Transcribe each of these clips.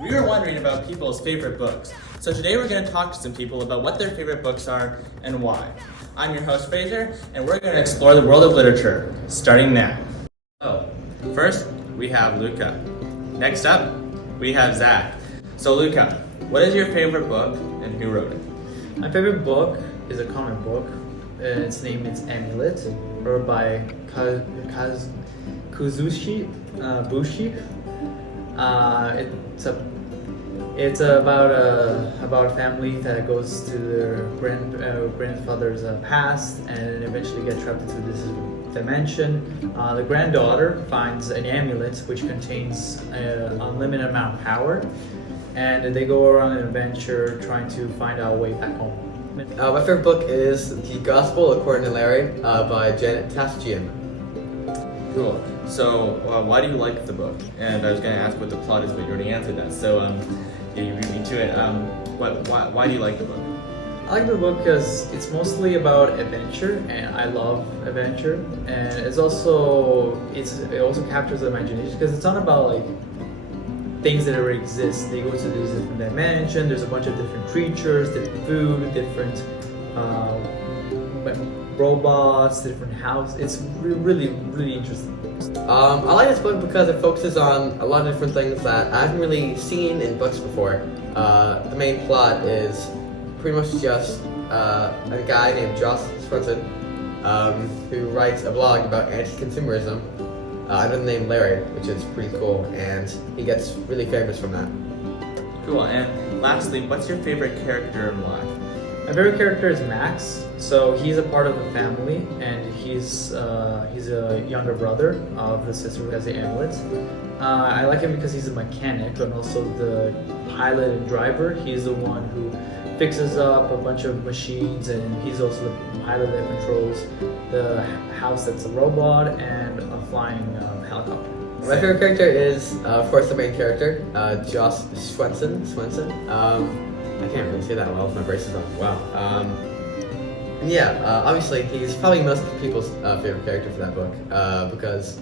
We were wondering about people's favorite books. So today we're going to talk to some people about what their favorite books are and why. I'm your host Fraser, and we're going to explore the world of literature, starting now. So, first we have Luca. Next up, we have Zach. So Luca, what is your favorite book and who wrote it? My favorite book is a comic book. Its name is Amulet, wrote by Kuzushi Bushi. It's about a family that goes to their grandfather's past and eventually get trapped into this dimension. The granddaughter finds an amulet which contains an unlimited amount of power, and they go around an adventure trying to find our way back home. My favorite book is The Gospel According to Larry by Janet Taskian. Cool. So why do you like the book? And I was going to ask what the plot is, but you already answered that. So you beat me to it. Why do you like the book? I like the book because it's mostly about adventure, and I love adventure. And it also captures the imagination because it's not about like things that already exist. They go to these different dimensions. There's a bunch of different creatures, different food, different robots, different houses. It's really interesting. I like this book because it focuses on a lot of different things that I haven't really seen in books before. The main plot is pretty much just a guy named Joss Swenson who writes a blog about anti-consumerism under the name Larry, which is pretty cool, and he gets really famous from that. Cool. And lastly, what's your favorite character and why? My favorite character is Max. So he's a part of the family, and he's a younger brother of the sister who has the amulet. I like him because he's a mechanic and also the pilot and driver. He's the one who fixes up a bunch of machines, and he's also the pilot that controls the house that's a robot and a flying helicopter. My favorite character is, of course, the main character, Joss Swenson. I can't really say that well with my braces on. Wow. And yeah, obviously he's probably most people's favorite character for that book because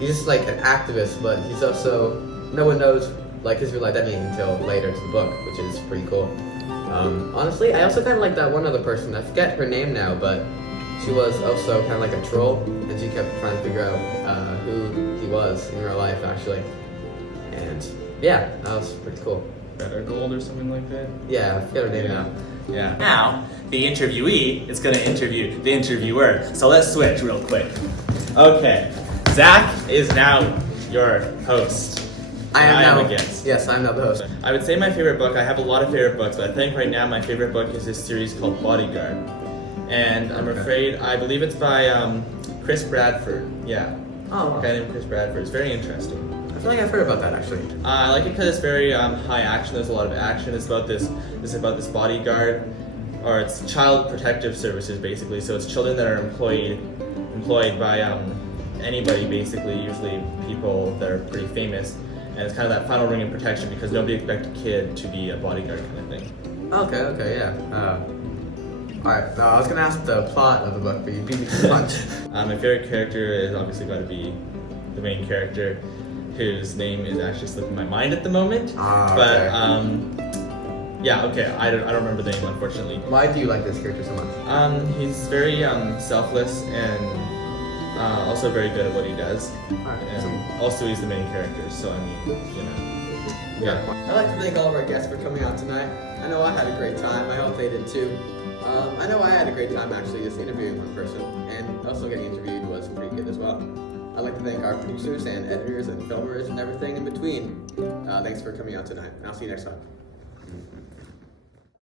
he's just like an activist, but he's also, no one knows like his real identity until later into the book, which is pretty cool. Honestly, I also kind of like that one other person. I forget her name now, but she was also kind of like a troll, and she kept trying to figure out who he was in real life, actually. And yeah, that was pretty cool. Better Gold or something like that? Yeah, I forget her name now. Yeah. Now, the interviewee is going to interview the interviewer. So let's switch real quick. Okay, Zach is now your host. I am now. Guest. Yes, I'm now the host. I would say my favorite book, I have a lot of favorite books, but I think right now my favorite book is this series called Bodyguard. And I'm afraid, I believe it's by Chris Bradford. Yeah. Oh, wow. A guy named Chris Bradford. It's very interesting. I feel like I've heard about that actually. I like it because it's very high action. There's a lot of action. It's about this bodyguard, or it's child protective services basically. So it's children that are employed by anybody basically, usually people that are pretty famous. And it's kind of that final ring of protection because nobody expects a kid to be a bodyguard kind of thing. Okay, yeah. Alright, I was gonna ask the plot of the book, but you beat me to the punch. My favorite character is obviously got to be the main character, whose name is actually slipping my mind at the moment. Okay. But yeah, okay, I don't remember the name unfortunately. Why do you like this character so much? He's very selfless and also very good at what he does. Alright, And also he's the main character, so I mean, you know. Yeah. I'd like to thank all of our guests for coming out tonight. I know I had a great time. I hope they did too. I know I had a great time actually just interviewing one person, and also getting interviewed was pretty good as well. I'd like to thank our producers and editors and filmers and everything in between. Thanks for coming out tonight, and I'll see you next time.